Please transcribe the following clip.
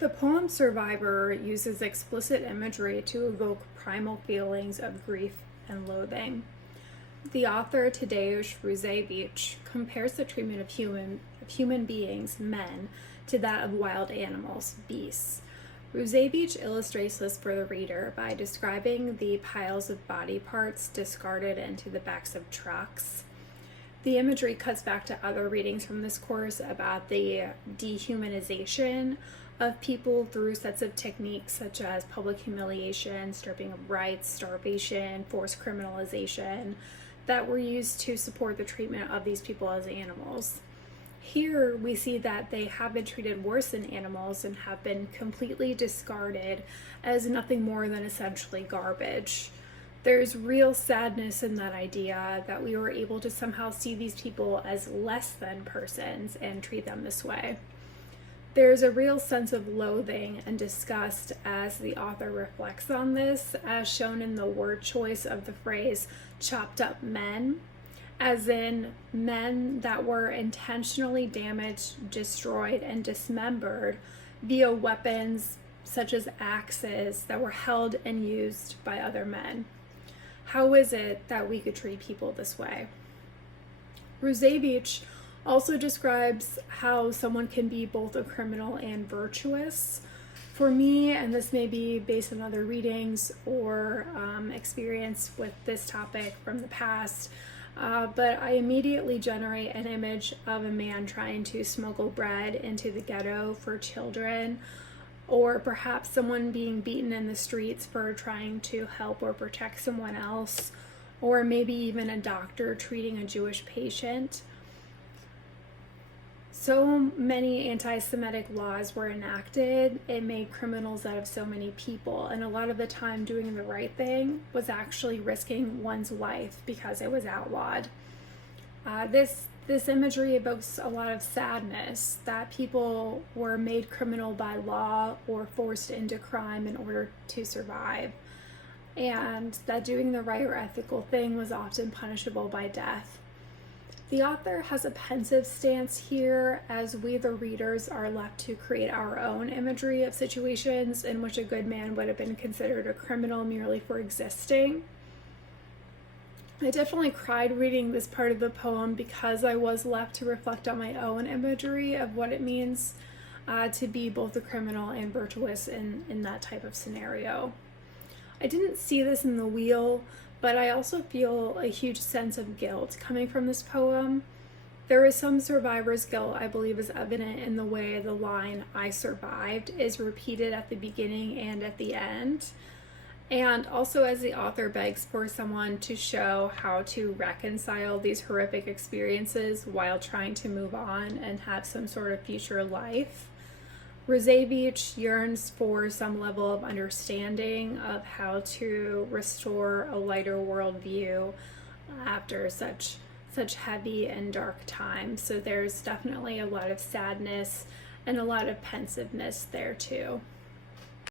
The poem Survivor uses explicit imagery to evoke primal feelings of grief and loathing. The author Tadeusz Rozewucz compares the treatment of human beings, men, to that of wild animals, beasts. Rozewucz illustrates this for the reader by describing the piles of body parts discarded into the backs of trucks. The imagery cuts back to other readings from this course about the dehumanization of people through sets of techniques such as public humiliation, stripping of rights, starvation, forced criminalization, that were used to support the treatment of these people as animals. Here we see that they have been treated worse than animals and have been completely discarded as nothing more than essentially garbage. There's real sadness in that idea that we were able to somehow see these people as less than persons and treat them this way. There's a real sense of loathing and disgust as the author reflects on this, as shown in the word choice of the phrase chopped up men, as in men that were intentionally damaged, destroyed, and dismembered via weapons such as axes that were held and used by other men. How is it that we could treat people this way? Rozewucz also describes how someone can be both a criminal and virtuous. For me, and this may be based on other readings or experience with this topic from the past, but I immediately generate an image of a man trying to smuggle bread into the ghetto for children, or perhaps someone being beaten in the streets for trying to help or protect someone else, or maybe even a doctor treating a Jewish patient. So many anti-Semitic laws were enacted, it made criminals out of so many people, and a lot of the time doing the right thing was actually risking one's life because it was outlawed. This imagery evokes a lot of sadness that people were made criminal by law or forced into crime in order to survive, and that doing the right or ethical thing was often punishable by death. The author has a pensive stance here, as we, the readers, are left to create our own imagery of situations in which a good man would have been considered a criminal merely for existing. I definitely cried reading this part of the poem because I was left to reflect on my own imagery of what it means to be both a criminal and virtuous in that type of scenario. I didn't see this in the wheel, but I also feel a huge sense of guilt coming from this poem. There is some survivor's guilt I believe is evident in the way the line "I survived" is repeated at the beginning and at the end, and also as the author begs for someone to show how to reconcile these horrific experiences while trying to move on and have some sort of future life. Rozewucz yearns for some level of understanding of how to restore a lighter worldview after such heavy and dark times. So there's definitely a lot of sadness and a lot of pensiveness there too.